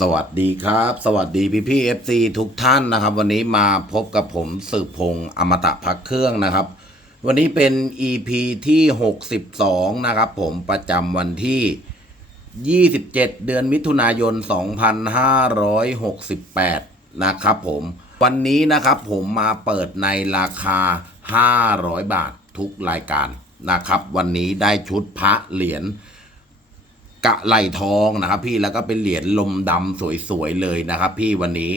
สวัสดีครับ สวัสดีพี่พี่เอฟซีทุกท่านนะครับ วันนี้มาพบกับผมสืบพงษ์อมตะพักเครื่องนะครับ วันนี้เป็น EP ที่ 62 นะครับ ผมประจำวันที่ 27 เดือนมิถุนายน 2568 นะครับผมวันนี้นะครับผมมาเปิดในราคา 500 บาททุกรายการนะครับ วันนี้ได้ชุดพระเหรียญ กะไหลทองนะครับพี่แล้วก็เป็นเหรียญลมดำสวยๆเลยนะครับพี่วันนี้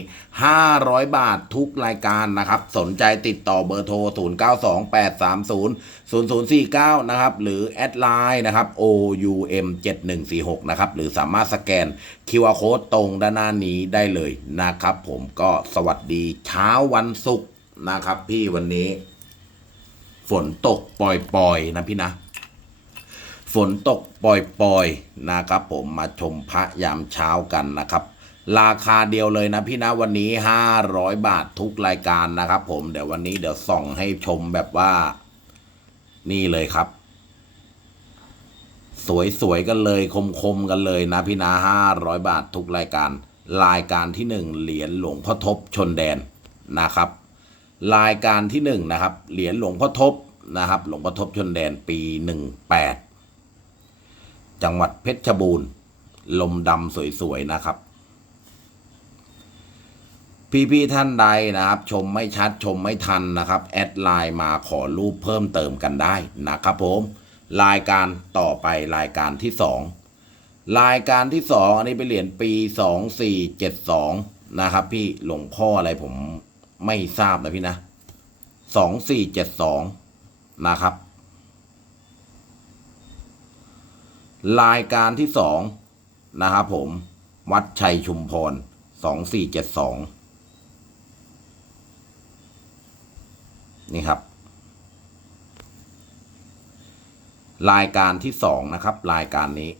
500 บาททุกรายการนะครับ สนใจติดต่อเบอร์โทร 0928300049 นะครับ หรือแอดไลน์นะครับ OUM 7146 นะครับ หรือสามารถสแกน QR Code ตรงด้านหน้านี้ได้เลยนะครับ ผมก็สวัสดีเช้าวันศุกร์นะครับพี่วันนี้ ฝนตกปล่อยๆนะพี่นะ นตกปล่อยๆนะครับผมมาชมพระยามเช้ากันนะครับ ราคาเดียวเลยนะพี่นะวันนี้ 500 บาททุกรายการนะครับ ผมเดี๋ยววันนี้เดี๋ยวส่องให้ชมแบบว่า นี่เลยครับ สวยๆกันเลยคมๆกันเลยนะพี่นะ500 บาททุกรายการ รายการที่หนึ่งเหรียญหลวงพ่อทบชนแดนนะครับ รายการที่หนึ่งนะครับเหรียญหลวงพ่อทบนะครับ หลวงพ่อทบชนแดนปี 18 จังหวัดเพชรบูรณ์ ลมดำสวยๆนะครับ พี่ๆท่านใดนะครับ ชมไม่ชัดชมไม่ทันนะครับ แอดไลน์มาขอรูปเพิ่มเติมกันได้นะครับผมรายการต่อไปรายการที่สองรายการที่สองอันนี้เป็นเหรียญปีสองสี่เจ็ดสองนะครับ พี่หลวงพ่ออะไรผมไม่ทราบนะพี่นะสองสี่เจ็ดสองนะครับ รายการที่สองนะครับผม วัดชัยชุมพรสองสี่เจ็ดสองนี่ครับ รายการที่สองนะครับ รายการนี้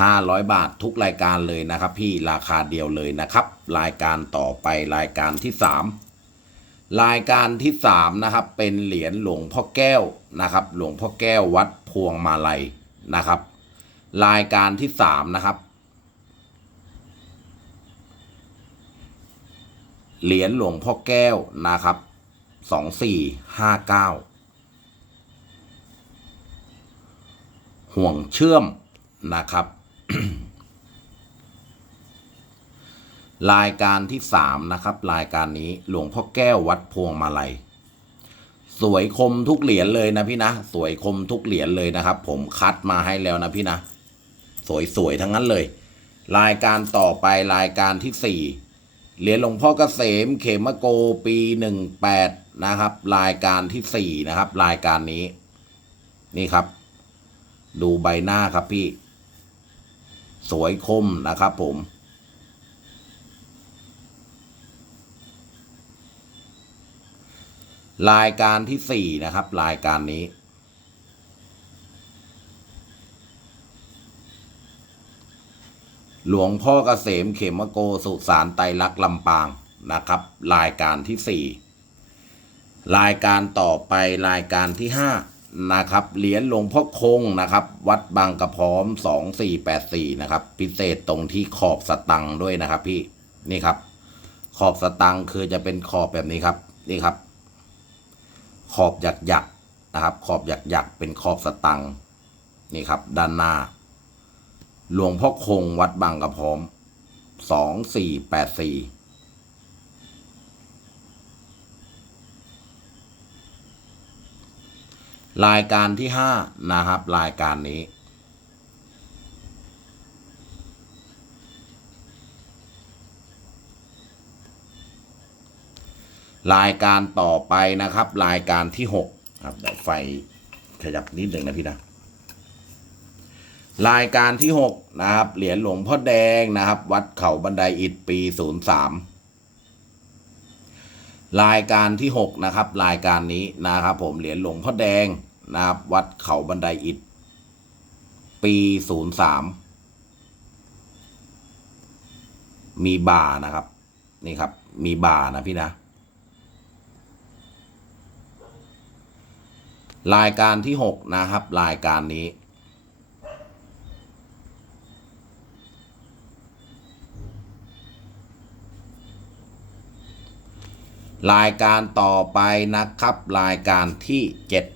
ห้าร้อยบาททุกรายการเลยนะครับ พี่ราคาเดียวเลยนะครับ รายการต่อไปรายการที่สาม รายการที่สามนะครับเป็นเหรียญหลวงพ่อแก้วนะครับ หลวงพ่อแก้ววัดพวงมาลัยนะครับ รายการที่สามนะครับเหรียญหลวงพ่อแก้วนะครับสองสี่ห้าเก้าห่วงเชื่อมนะครับ รายการที่สามนะครับ รายการนี้หลวงพ่อแก้ววัดพวงมาลัย สวยคมทุกเหรียญเลยนะพี่นะ สวยคมทุกเหรียญเลยนะครับ ผมคัดมาให้แล้วนะพี่นะ สวยๆทั้งนั้นเลย รายการต่อไปรายการที่สี่เหรียญหลวงพ่อเกษมเขมโกปีหนึ่งแปดนะครับ รายการที่สี่นะครับ รายการนี้ นี่ครับ ดูใบหน้าครับพี่ สวยคมนะครับผม รายการที่สี่นะครับ รายการนี้ หลวงพ่อเกษมเขมโกสุสานไตรลักษณ์ลำปางนะครับ รายการที่สี่รายการต่อไปรายการที่ห้านะครับเหรียญหลวงพ่อคงนะครับ วัดบางกระพร้อมสองสี่แปดสี่นะครับ พิเศษตรงที่ขอบสตังด้วยนะครับ พี่นี่ครับ ขอบสตังคือจะเป็นขอบแบบนี้ครับ นี่ครับ ขอบหยักหยักนะครับ ขอบหยักหยักเป็นขอบสตังนี่ครับ ด้านหน้า หลวงพ่อคงวัดบางกระพร้อมสองสี่แปดสี่รายการที่ห้านะครับ รายการนี้ รายการต่อไปนะครับ รายการที่หกครับเดี๋ยวไฟขยับนิดหนึ่งนะพี่นะรายการที่หกนะครับเหรียญหลวงพ่อแดงนะครับ วัดเขาบันไดอิฐปีศูนย์สามรายการที่หกนะครับ รายการนี้นะครับ ผมเหรียญหลวงพ่อแดงนะครับ วัดเขาบันไดอิฐปีศูนย์สามมีบ่านะครับ นี่ครับ มีบ่านะพี่นะ รายการที่หกนะครับ รายการนี้ รายการต่อไปนะครับ รายการที่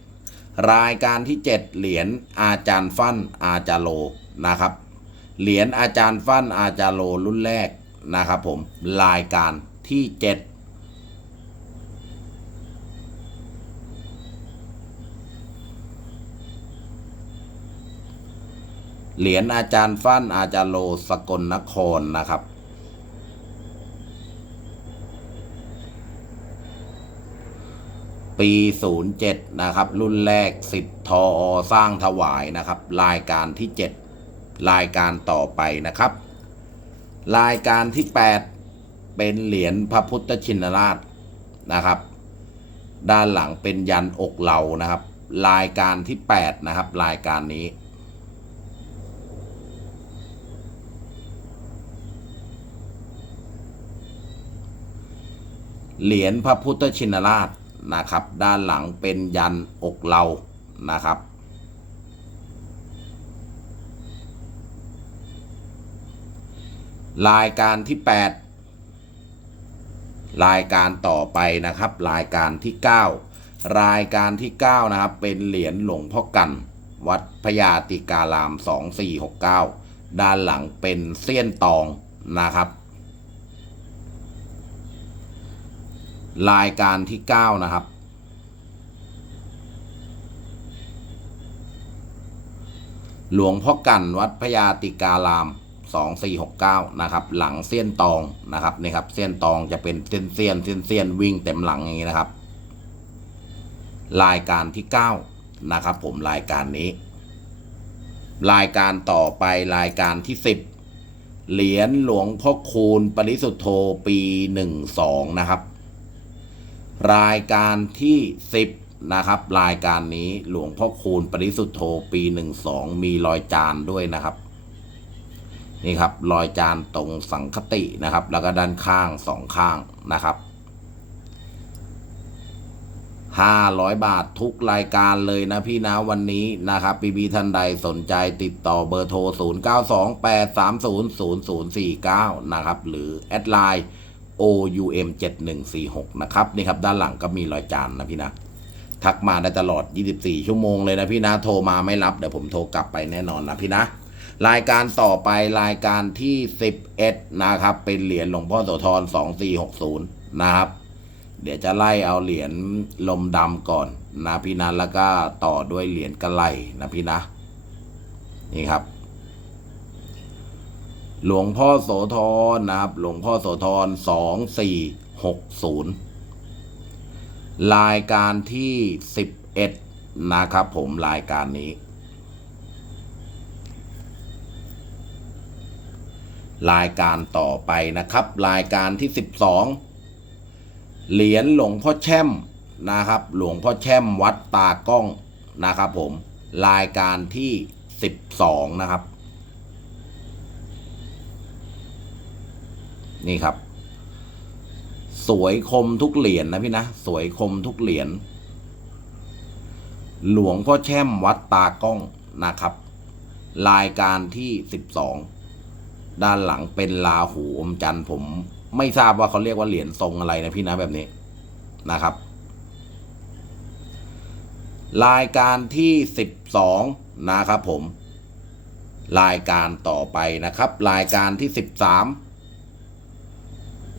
7 รายการที่ 7 เหรียญอาจารย์ฟั่นอาจารโลนะครับ เหรียญอาจารย์ฟั่นอาจารโลรุ่นแรกนะครับผมรายการที่ 7 เหรียญอาจารย์ฟั่นอาจารย์โลสกลนครนะครับ ปี 07 นะครับ รุ่นแรก 10 ทออสร้างถวายนะครับ รายการที่ 7 รายการต่อไปนะครับ รายการที่ 8 เป็นเหรียญพระพุทธชินราชนะครับ ด้านหลังเป็นยันอกเหลานะครับ รายการที่ 8 นะครับ รายการนี้ เหรียญพระพุทธชินราชนะครับ ด้านหลังเป็นยันอกเหลานะครับ รายการที่ 8 รายการต่อไปนะครับ รายการที่ 9 รายการที่ 9 นะครับ เป็นเหรียญหลวงพ่อกัน วัดพญาติการาม 2469 ด้านหลังเป็นเสี้ยนตองนะครับ รายการที่ 9 นะครับ หลวงพ่อกันวัดพญาติการาม 2469 นะครับ หลังเส้นตองนะครับนี่ครับเส้นตองจะเป็นเส้นเสี้ยนเส้นเสี้ยนวิ่งเต็มหลังอย่างนี้นะครับ รายการที่ 9 นะครับ ผมรายการนี้ รายการต่อไปรายการที่ 10เหรียญหลวงพ่อคูณปริสุทธโธปี 12 นะครับ รายการที่ 10 นะครับ รายการนี้หลวงพ่อคูณปริสุทธโธปี 12 มีรอยจานด้วยนะครับ นี่ครับรอยจานตรงสังคตินะครับ แล้วก็ด้านข้างสองข้างนะครับ500บาททุกรายการเลยนะพี่นะวันนี้นะครับพี่พีท่านใดสนใจติดต่อเบอร์โทร 0928300049 นะครับ หรือแอดไลน์ OUM 7146นะครับนี่ครับด้านหลังก็มีรอยจานนะพี่นะทักมาได้ตลอด 24 ชั่วโมงเลยนะพี่นะโทรมาไม่รับเดี๋ยวผมโทรกลับไปแน่นอนนะพี่นะ รายการต่อไปรายการที่ 11 นะครับ เป็นเหรียญหลวงพ่อโสธร2460 นะครับ เดี๋ยวจะไล่เอาเหรียญลมดำก่อนนะพี่นะแล้วก็ต่อด้วยเหรียญกระไลนะพี่นะ นี่ครับ หลวงพ่อโสธรนะครับ หลวงพ่อโสธรสองสี่หกศูนย์รายการที่สิบเอ็ดนะครับผมรายการนี้ รายการต่อไปนะครับ รายการที่สิบสองเหรียญหลวงพ่อแช่มนะครับ หลวงพ่อแช่มวัดตากล้องนะครับผมรายการที่สิบสองนะครับ นี่ครับ สวยคมทุกเหรียญนะพี่นะ สวยคมทุกเหรียญ หลวงพ่อแช่มวัดตากล้องนะครับ รายการที่สิบสองด้านหลังเป็นลาหูอมจันทร์ผมไม่ทราบว่าเขาเรียกว่าเหรียญทรงอะไรนะพี่นะแบบนี้นะครับ รายการที่สิบสองนะครับผม รายการต่อไปนะครับ รายการที่สิบสาม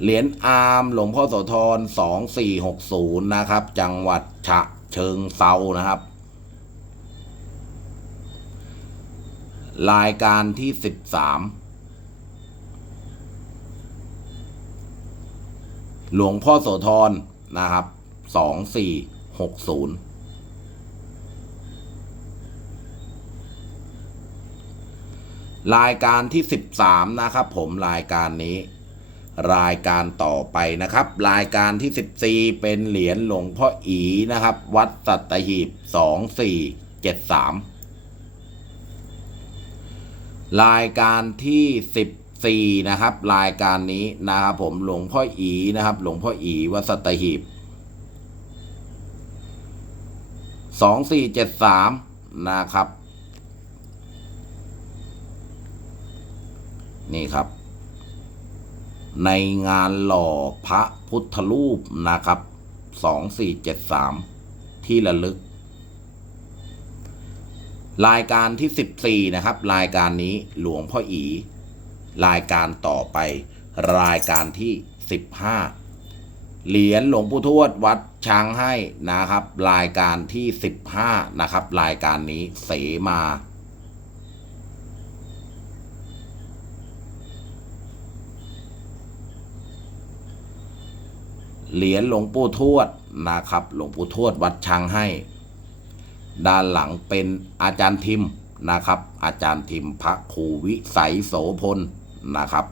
เหรียญอาร์มหลวงพ่อโสธรสองสี่หกศูนย์นะครับ จังหวัดฉะเชิงเซานะครับ รายการที่สิบสามหลวงพ่อโสธรนะครับสองสี่หกศูนย์รายการที่สิบสามนะครับผมรายการนี้ รายการต่อไปนะครับ รายการที่สิบสี่เป็นเหรียญหลวงพ่ออีนะครับ วัดสัตหีบสองสี่เจ็ดสามรายการที่สิบสี่นะครับ รายการนี้นะครับผมหลวงพ่ออีนะครับ หลวงพ่ออีวัดสัตหีบสองสี่เจ็ดสามนะครับ นี่ครับ ในงานหล่อพระพุทธรูปนะครับสองสี่เจ็ดสามที่ระลึก รายการที่สิบสี่นะครับ รายการนี้หลวงพ่ออี รายการต่อไป รายการที่สิบห้าเหรียญหลวงปู่ทวดวัดช้างให้นะครับ รายการที่สิบห้านะครับ รายการนี้เสมา เหรียญหลวงปู่ทวดนะครับหลวงปู่ทวดวัดช้างให้ ด้านหลังเป็นอาจารย์ทิมนะครับ อาจารย์ทิมพระครูวิสัยโสพลนะครับ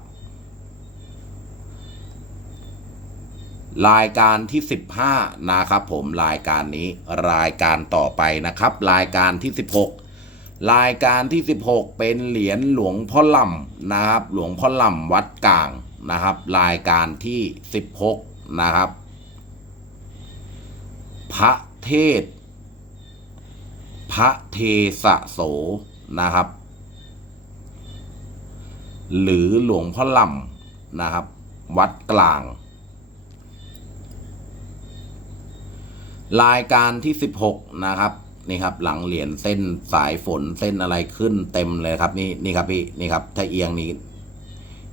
รายการที่ 15 นะครับผมรายการนี้รายการต่อไปนะครับ รายการที่ 16 รายการที่ 16 เป็นเหรียญหลวงพ่อล่ำนะครับ หลวงพ่อล่ำวัดกลางนะครับ รายการที่ 16 นะครับ พระเทศ พระเทสะโสนะครับ หรือหลวงพ่อล่ำนะครับ วัดกลาง รายการที่ 16 นะครับนี่ครับหลังเหรียญเส้นสายฝนเส้นอะไรขึ้นเต็มเลยครับ นี่นี่ครับพี่นี่ครับ ถ้าเอียงนี้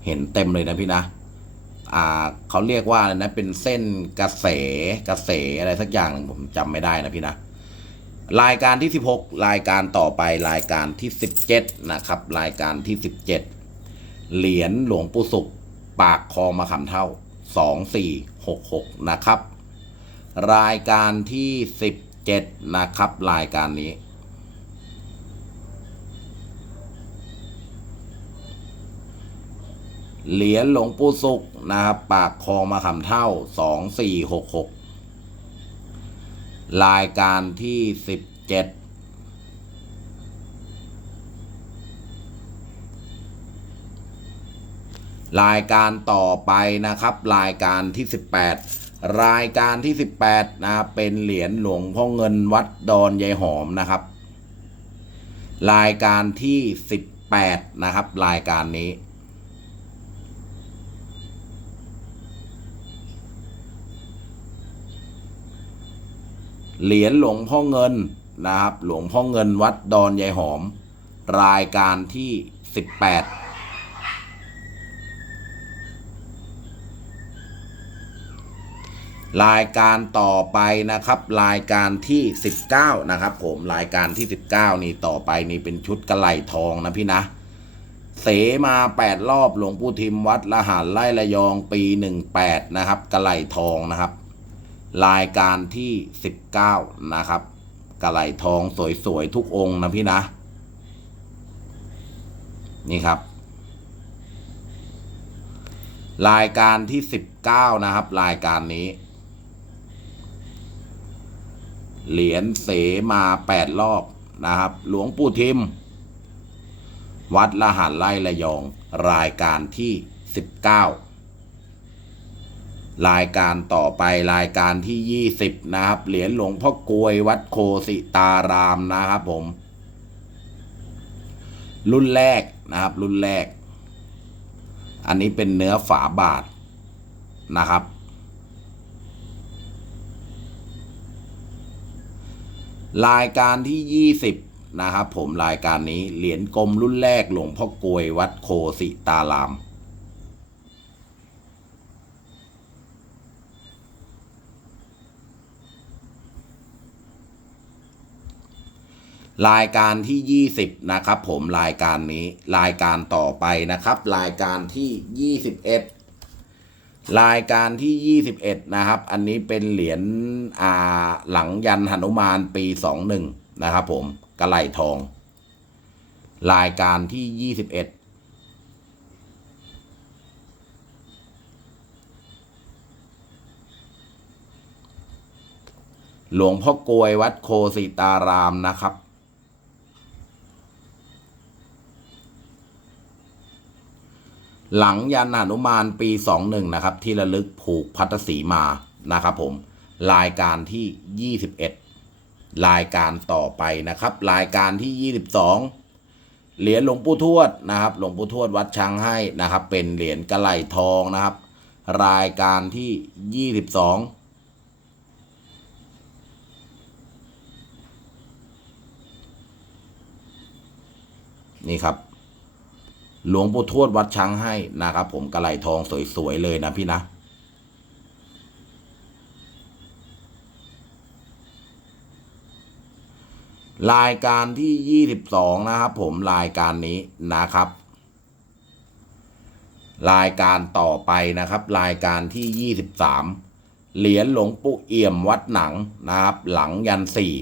เห็นเต็มเลยนะพี่นะ อ่าเขาเรียกว่าอะไรนะเป็นเส้นกระแสกระแสอะไรสักอย่างหนึ่งผมจำไม่ได้นะพี่นะรายการที่ 16 รายการต่อไปรายการที่ 17 นะครับ รายการที่ 17 เหรียญหลวงปู่สุข ปากคลองมาขำเท่า 2466 นะครับ รายการที่ 17 นะครับ รายการนี้ เหรียญหลวงปู่สุขนะครับปากคลองมาขำเท่า 2466 รายการที่ 17รายการต่อไปนะครับ รายการที่ 18 รายการที่ 18นะครับเป็นเหรียญหลวงพ่อเงินวัดดอนยายหอมนะครับ รายการที่ 18 นะครับ รายการนี้ เหรียญหลวงพ่อเงินนะครับ หลวงพ่อเงินวัดดอนยายหอม รายการที่ 18 รายการต่อไปนะครับ รายการที่ 19 นะครับ ผมรายการที่ 19 นี่ต่อไปนี่เป็นชุดกระไหลทองนะพี่นะ เสมา8รอบหลวงปู่ทิมวัดละหารไล่ระยองปี 18 นะครับ กระไหลทองนะครับ รายการที่ 19 นะครับกระไหลทองสวย ๆ ทุกองค์นะพี่นะ นี่ครับ รายการที่ 19 นะครับ รายการนี้ เหรียญเสมาแปดรอบนะครับ หลวงปู่ทิม วัดละหันไล่ระยอง รายการที่ 19 รายการต่อไปรายการที่ 20 นะครับ เหรียญหลวงพ่อกวยวัดโคสิตารามนะครับผม รุ่นแรกนะครับ รุ่นแรก อันนี้เป็นเนื้อฝาบาทนะครับ รายการที่ 20 นะครับผมรายการนี้เหรียญกลมรุ่นแรกหลวงพ่อกวยวัดโคสิตาราม รายการที่ 20 นะครับผมรายการนี้รายการต่อไปนะครับ รายการที่ 21 รายการที่ 21 นะครับ อันนี้เป็นเหรียญอ่าหลังยันหนุมานปี 21 นะครับผมกระไหลทอง รายการที่ 21หลวงพ่อกลวยวัดโคสิตารามนะครับ หลังยันหนุมานปี 21 นะครับ ที่ระลึกผูกพัทธสีมานะครับผมรายการที่ 21 รายการต่อไปนะครับ รายการที่ 22 เหรียญหลวงปู่ทวดนะครับ หลวงปู่ทวดวัดช้างให้นะครับ เป็นเหรียญกระไหลทองนะครับ รายการที่ 22นี่ครับ หลวงปู่ทวดวัดช้างให้นะครับผมกระไหลทองสวยๆเลยนะพี่นะรายการที่ 22 นะครับผมรายการนี้นะครับ รายการต่อไปนะครับ รายการที่ 23 เหรียญหลวงปู่เอี่ยมวัดหนังนะครับ หลังยันสี่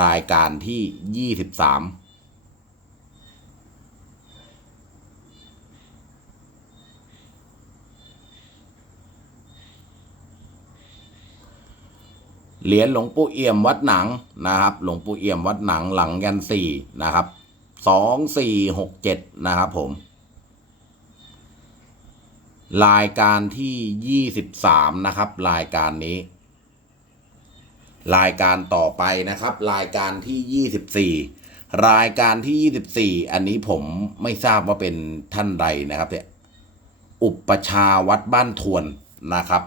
รายการที่ 23 เหรียญหลวงปู่เอี่ยมวัดหนังนะครับ หลวงปู่เอี่ยมวัดหนังหลังยันสี่นะครับสองสี่หกเจ็ดนะครับผม รายการที่ยี่สิบสามนะครับ รายการนี้ รายการต่อไปนะครับ รายการที่ยี่สิบสี่รายการที่ยี่สิบสี่อันนี้ผมไม่ทราบว่าเป็นท่านใดนะครับเนี่ยอุปชาวัดบ้านทวนนะครับ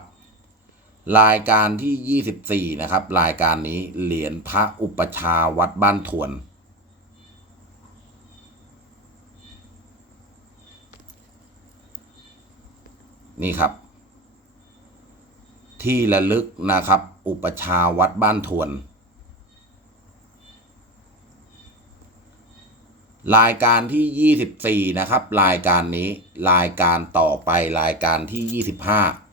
รายการที่ 24 นะครับ รายการนี้เหรียญพระอุปชาวัดบ้านทวน นี่ครับ ที่ระลึกนะครับ อุปชาวัดบ้านทวน รายการที่ 24 นะครับ รายการนี้รายการต่อไปรายการที่ 25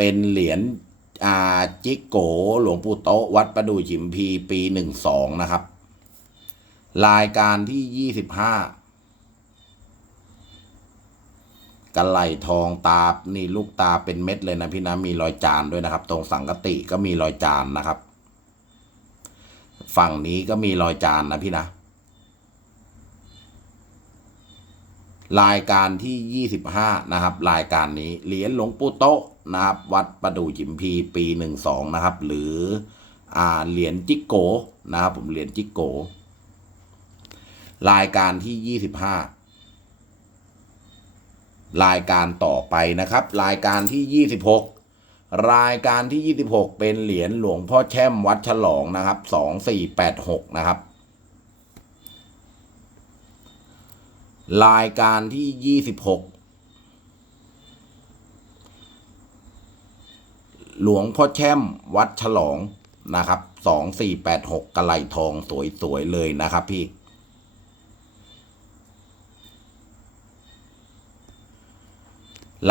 เป็นเหรียญอาจิกโกหลวงปู่โตวัดประดู่ฉิมพีปีหนึ่งสองนะครับ รายการที่ยี่สิบห้ากระไหลทองตา นี่ลูกตาเป็นเม็ดเลยนะพี่นะ มีรอยจานด้วยนะครับ ตรงสังกติก็มีรอยจานนะครับ ฝั่งนี้ก็มีรอยจานนะพี่นะ รายการที่25นะครับ รายการนี้เหรียญหลวงปู่โตะ นะครับ วัดประดูจิมพีปี12นะครับ หรืออ่าเหรียญจิกโกนะครับ ผมเหรียญจิกโก รายการที่25รายการต่อไปนะครับ รายการที่26รายการที่ 26 เป็นเหรียญหลวงพ่อแช่มวัดฉลองนะครับ 2486 นะครับ รายการที่ 26 หลวงพ่อแช่มวัดฉลองนะครับ2486กระไหลทองสวยๆเลยนะครับพี่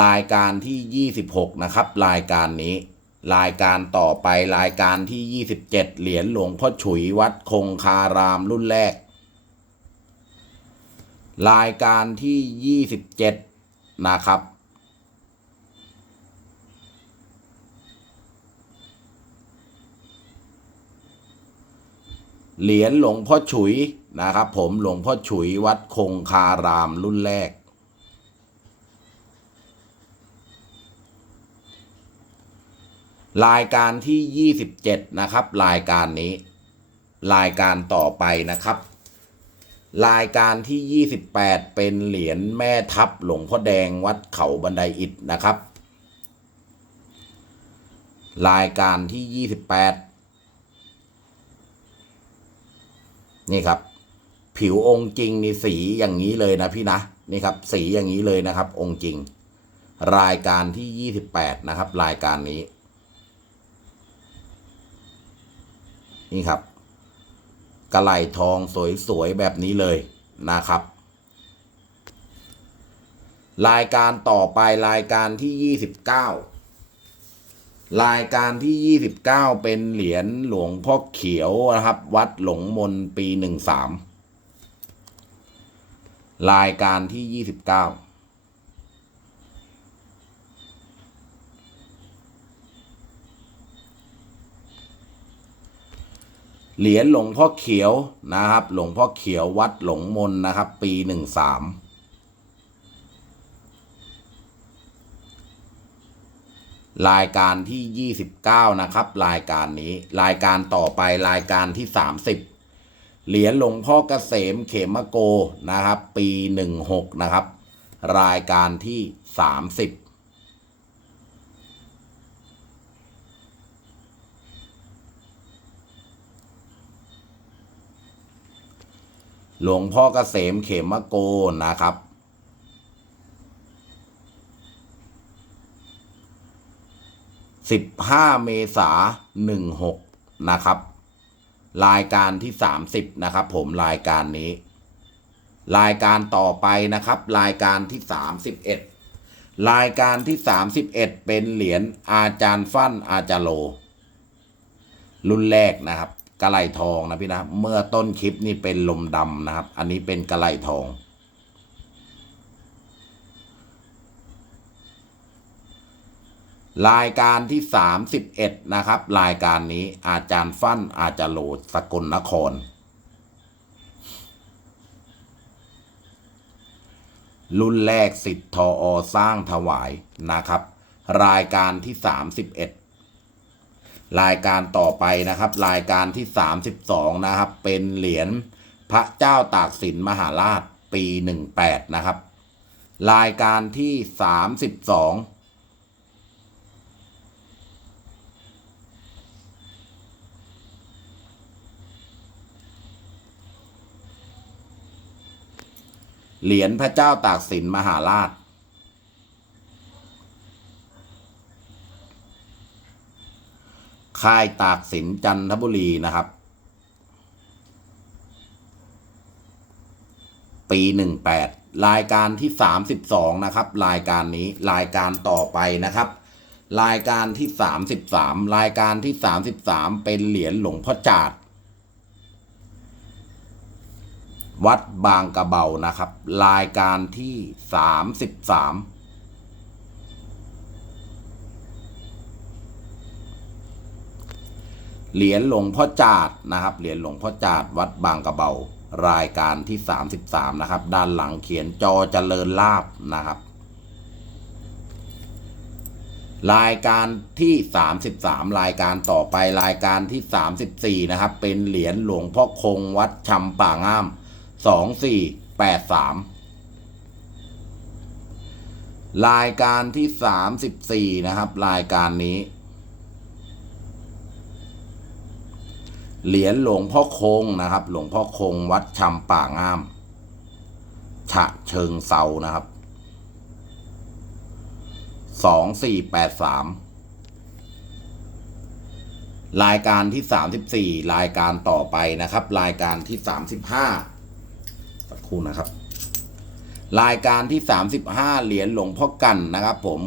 รายการที่26นะครับ รายการนี้ รายการต่อไปรายการที่27เหรียญหลวงพ่อฉุยวัดคงคารามรุ่นแรก รายการที่27นะครับ เหรียญหลวงพ่อฉุยนะครับผมหลวงพ่อฉุยวัดคงคารามรุ่นแรก รายการที่ 27 นะครับ รายการนี้ รายการต่อไปนะครับ รายการที่ 28 เป็นเหรียญแม่ทัพหลวงพ่อแดงวัดเขาบันไดอิฐนะครับ รายการที่ 28 นี่ครับ ผิวองค์จริงนี่สีอย่างนี้เลยนะพี่นะนี่ครับ สีอย่างนี้เลยนะครับ องค์จริง รายการที่28นะครับ รายการนี้ นี่ครับกระไหลทองสวยๆแบบนี้เลยนะครับ รายการต่อไปรายการที่29 รายการที่ 29 เป็นเหรียญหลวงพ่อเขียวนะครับ วัดหลงมนปี 13 รายการที่ 29เหรียญหลวงพ่อเขียวนะครับ หลวงพ่อเขียววัดหลงมนนะครับ ปีหนึ่งสาม รายการที่ 29 นะครับ รายการนี้ รายการต่อไปรายการที่ 30 เหรียญหลวงพ่อเกษมเขมโกนะครับ ปี 16 นะครับ รายการที่ 30หลวงพ่อเกษมเขมโกนะครับ สิบห้าเมษาหนึ่งหกนะครับ รายการที่สามสิบนะครับ ผมรายการนี้ รายการต่อไปนะครับ รายการที่สามสิบเอ็ดรายการที่สามสิบเอ็ดเป็นเหรียญอาจารย์ฟั่นอาจารโล รุ่นแรกนะครับกระไหลทองนะพี่นะ เมื่อต้นคลิปนี่เป็นลมดำนะครับ อันนี้เป็นกระไหลทอง รายการที่ 31 นะครับ รายการนี้อาจารย์ฟั่นอาจารย์โหลดสกลนคร รุ่นแรกสิทธิ์ทออสร้างถวายนะครับ รายการที่ 31 รายการต่อไปนะครับ รายการที่ 32 นะครับ เป็นเหรียญพระเจ้าตากสินมหาราชปี 18 นะครับ รายการที่ 32 เหรียญพระเจ้าตากสินมหาราช ค่ายตากสินจันทบุรีนะครับ ปีหนึ่งแปดรายการที่สามสิบสองนะครับ รายการนี้รายการต่อไปนะครับ รายการที่สามสิบสามรายการที่สามสิบสามเป็นเหรียญหลวงพ่อจาด วัดบางกระเบานะครับ รายการที่สามสิบสามเหรียญหลวงพ่อจาดนะครับ เหรียญหลวงพ่อจาดวัดบางกระเบา รายการที่สามสิบสามนะครับ ด้านหลังเขียนจอเจริญลาบนะครับ รายการที่ 33 รายการต่อไปรายการที่ 34 นะครับ เป็นเหรียญหลวงพ่อคงวัดชำป่างาม 2483รายการที่34นะครับ รายการนี้ เหรียญหลวงพ่อคงนะครับ หลวงพ่อคงวัดชำป่างาม ฉะเชิงเซานะครับสองสี่แปดสามรายการที่สามสิบสี่รายการต่อไปนะครับ รายการที่สามสิบห้า ครู่นะครับ รายการที่สามสิบห้าเหรียญหลวงพ่อกันนะครับผม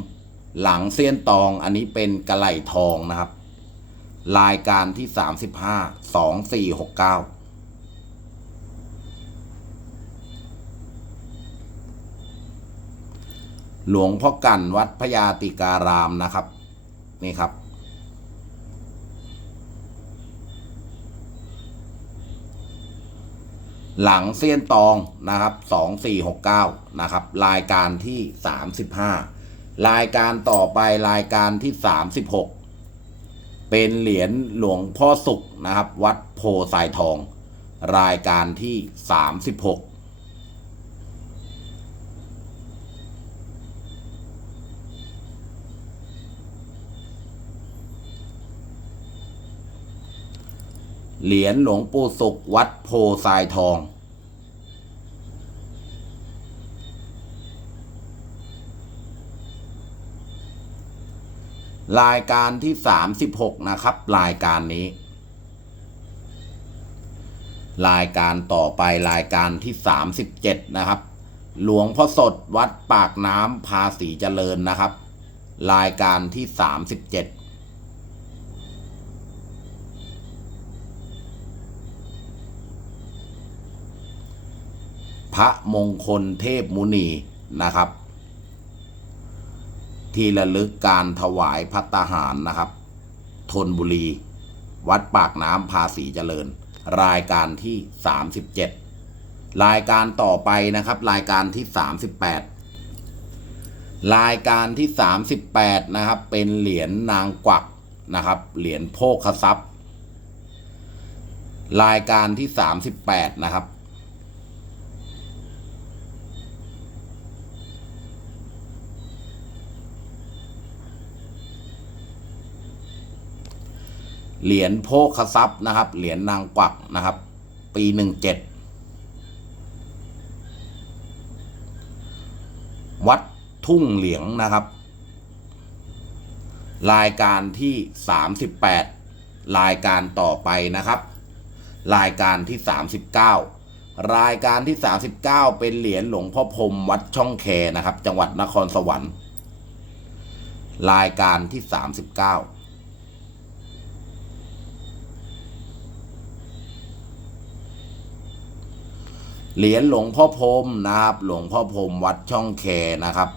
หลังเสี้ยนตองอันนี้เป็นกระไหลทองนะครับ รายการที่สามสิบห้าสองสี่หกเก้าหลวงพ่อกันวัดพญาติการามนะครับ นี่ครับ หลังเซียนตองนะครับ 2469 นะครับ รายการที่ 35 รายการต่อไปรายการที่ 36 เป็นเหรียญหลวงพ่อสุขนะครับ วัดโพสายทอง รายการที่ 36 เหรียญหลวงปู่สุขวัดโพทรายทอง รายการที่ 36 นะครับ รายการนี้ รายการต่อไปรายการที่ 37 นะครับ หลวงพ่อสดวัดปากน้ำภาษีเจริญนะครับ รายการที่ 37 พระมงคลเทพมุนีนะครับ ที่ระลึกการถวายพัตตาหารนะครับธนบุรี วัดปากน้ำภาษีเจริญ รายการที่ 37 รายการต่อไปนะครับ รายการที่ 38 รายการที่ 38 นะครับ เป็นเหรียญนางกวักนะครับ เหรียญโภคทรัพย์ รายการที่ 38 นะครับ เหรียญโภคทรัพย์นะครับ เหรียญนางกวักนะครับ ปีหนึ่งเจ็ดวัดทุ่งเหลียงนะครับ รายการที่ 38 รายการต่อไปนะครับ รายการที่ 39 รายการที่ 39 เป็นเหรียญหลวงพ่อพรมวัดช่องแคนะครับ จังหวัดนครสวรรค์ รายการที่ 39 เหรียญหลวงพ่อพรมนะครับ หลวงพ่อพรมวัดช่องแคนะครับ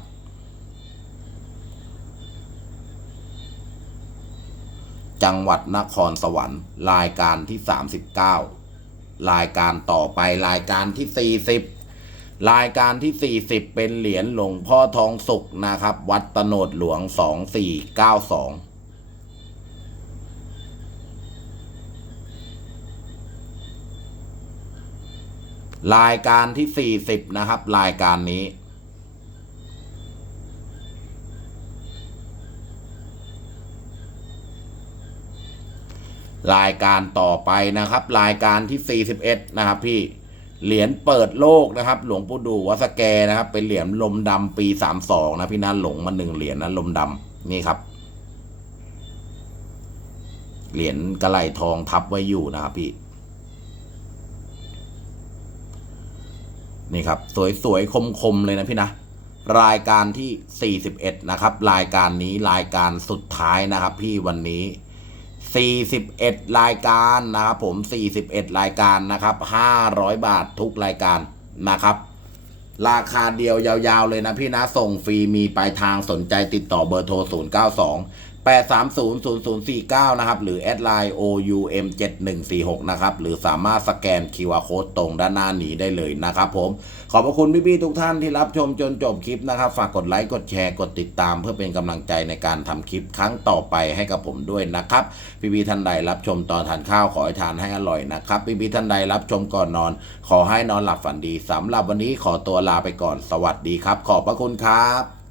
จังหวัดนครสวรรค์ รายการที่ 39 รายการต่อไปรายการที่ 40 รายการที่ 40 เป็นเหรียญหลวงพ่อทองสุกนะครับ วัดตโนดหลวง 2492 รายการที่ 40 นะครับ รายการนี้ รายการต่อไปนะครับ รายการที่ 41 นะครับ พี่เหรียญเปิดโลกนะครับ หลวงปู่ดูวัสแกนะครับ เป็นเหรียญลมดำปี32นะพี่นันหลงมาหนึ่งเหรียญนะลมดำนี่ครับ เหรียญกระไหลทองทับไว้อยู่นะครับพี่ นี่ครับ สวยๆ คมๆ เลยนะพี่นะ รายการที่ 41 นะครับ รายการนี้รายการสุดท้ายนะครับพี่วันนี้ 41 รายการนะครับผม 41 รายการนะครับ 500 บาททุกรายการนะครับ ราคาเดียวยาวๆ เลยนะพี่นะ ส่งฟรีมีปลายทางสนใจติดต่อเบอร์โทร 092 8300049 นะครับ หรือแอดไลน์ OUM 7146 นะครับ หรือสามารถสแกน QR Code ตรงด้านหน้านี้ได้เลยนะครับผม ขอบพระคุณพี่ๆทุกท่านที่รับชมจนจบคลิปนะครับ ฝากกดไลค์ กดแชร์ กดติดตาม เพื่อเป็นกำลังใจในการทำคลิปครั้งต่อไปให้กับผมด้วยนะครับ พี่ๆท่านใดรับชมตอนทานข้าวขอให้ทานให้อร่อยนะครับ พี่ๆท่านใดรับชมก่อนนอน ขอให้นอนหลับฝันดีสำหรับวันนี้ขอตัวลาไปก่อน สวัสดีครับ ขอบพระคุณครับ